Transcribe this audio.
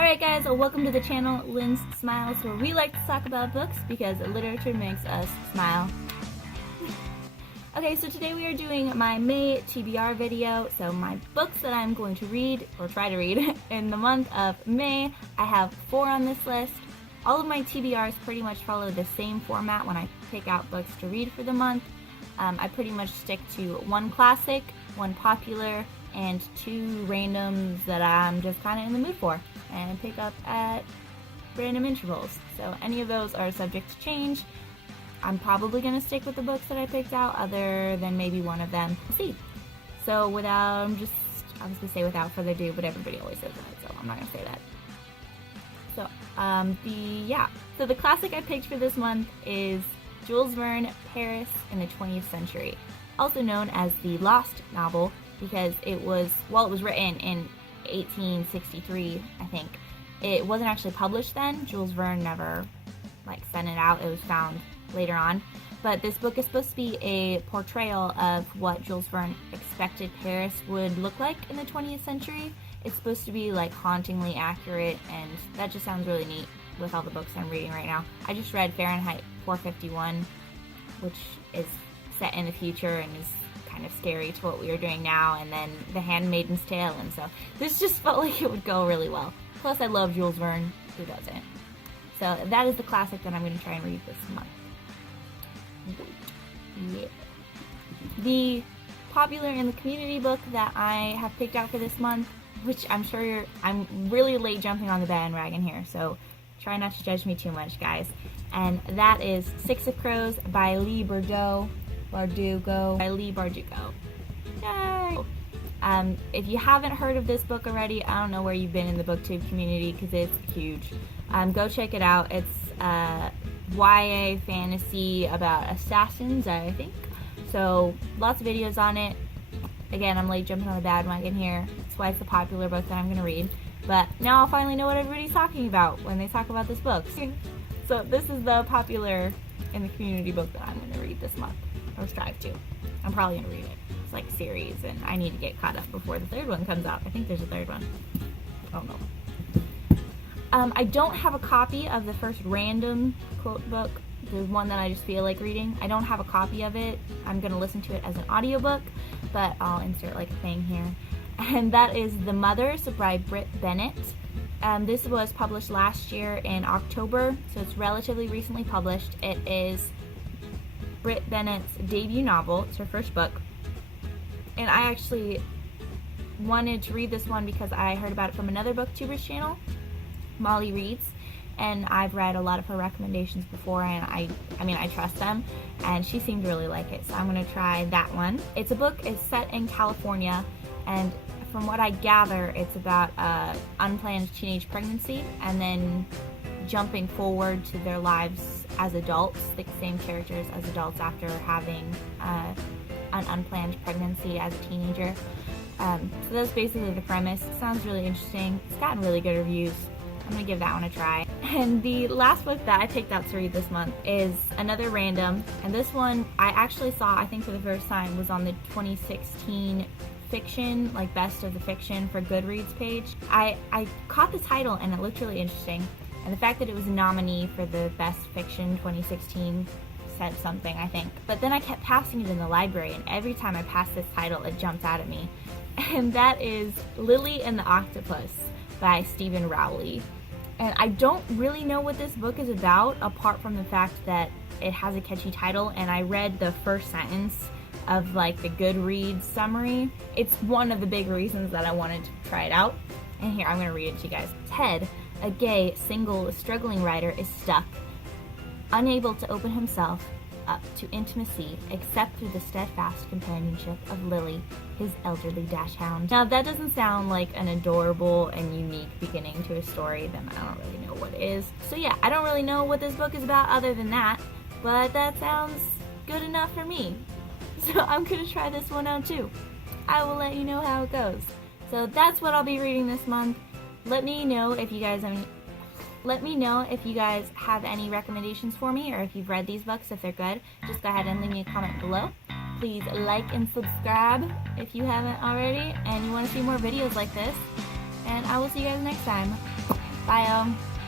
Alright guys, welcome to the channel, Lynn's Smiles, where we like to talk about books because literature makes us smile. Okay, so today we are doing my May TBR video. So my books that I'm going to read, or try to read, in the month of May. I have 4 on this list. All of my TBRs pretty much follow the same format when I pick out books to read for the month. I pretty much stick to 1 classic, 1 popular, and 2 randoms that I'm just kind of in the mood for, and pick up at random intervals. So any of those are subject to change. I'm probably going to stick with the books that I picked out, other than maybe one of them. We'll see. So I was going to say without further ado, but everybody always says that, so I'm not going to say that. So the classic I picked for this month is Jules Verne, Paris in the 20th Century, also known as the Lost novel, because it was written in 1863, I think. It wasn't actually published then. Jules Verne never sent it out. It was found later on. But this book is supposed to be a portrayal of what Jules Verne expected Paris would look like in the 20th century. It's supposed to be hauntingly accurate, and that just sounds really neat with all the books I'm reading right now. I just read Fahrenheit 451, which is set in the future and is kind of scary to what we are doing now, and then The Handmaid's Tale, and so this just felt like it would go really well. Plus I love Jules Verne, who doesn't? So that is the classic that I'm going to try and read this month. Yeah. The popular and the community book that I have picked out for this month, which I'm really late jumping on the bandwagon here, so try not to judge me too much, guys. And that is Six of Crows by Leigh Bardugo. Yay! If you haven't heard of this book already, I don't know where you've been in the booktube community, because it's huge. Go check it out. It's YA fantasy about assassins, I think. So lots of videos on it. Again, I'm late jumping on the bandwagon here. That's why it's a popular book that I'm going to read. But now I'll finally know what everybody's talking about when they talk about this book. So this is the popular in the community book that I'm going to read this month. Or strive to. I'm probably going to read it. It's like a series, and I need to get caught up before the 3rd one comes out. I think there's a 3rd one. Oh no. I don't have a copy of the first random quote book, the one that I just feel like reading. I don't have a copy of it. I'm going to listen to it as an audiobook, but I'll insert a thing here. And that is The Mothers by Brit, Bennett. This was published last year in October, so it's relatively recently published. It is Brit Bennett's debut novel. It's her first book. And I actually wanted to read this one because I heard about it from another booktuber's channel, Molly Reads, and I've read a lot of her recommendations before, and I trust them, and she seemed to really like it, so I'm going to try that one. It's a book, it's set in California, and from what I gather, it's about unplanned teenage pregnancy, and then jumping forward to their lives as adults, the same characters as adults after having an unplanned pregnancy as a teenager. So that's basically the premise. It sounds really interesting. It's gotten really good reviews. I'm going to give that one a try. And the last book that I picked out to read this month is another random, and this one I actually saw, I think for the first time, was on the 2016 fiction, best of the fiction for Goodreads page. I caught the title and it looked really interesting. And the fact that it was a nominee for the Best Fiction 2016 said something, I think. But then I kept passing it in the library, and every time I passed this title, it jumped out at me. And that is Leigh and the Octopus by Rowley. And I don't really know what this book is about, apart from the fact that it has a catchy title, and I read the first sentence of the Goodreads summary. It's one of the big reasons that I wanted to try it out. And here, I'm going to read it to you guys. Ted, a gay, single, struggling writer, is stuck, unable to open himself up to intimacy except through the steadfast companionship of Lily, his elderly dachshund. Now, if that doesn't sound like an adorable and unique beginning to a story, then I don't really know what is. So yeah, I don't really know what this book is about other than that, but that sounds good enough for me. So I'm going to try this one out too. I will let you know how it goes. So that's what I'll be reading this month. Let me know if you guys have any recommendations for me, or if you've read these books, if they're good. Just go ahead and leave me a comment below. Please like and subscribe if you haven't already and you want to see more videos like this. And I will see you guys next time. Bye, y'all.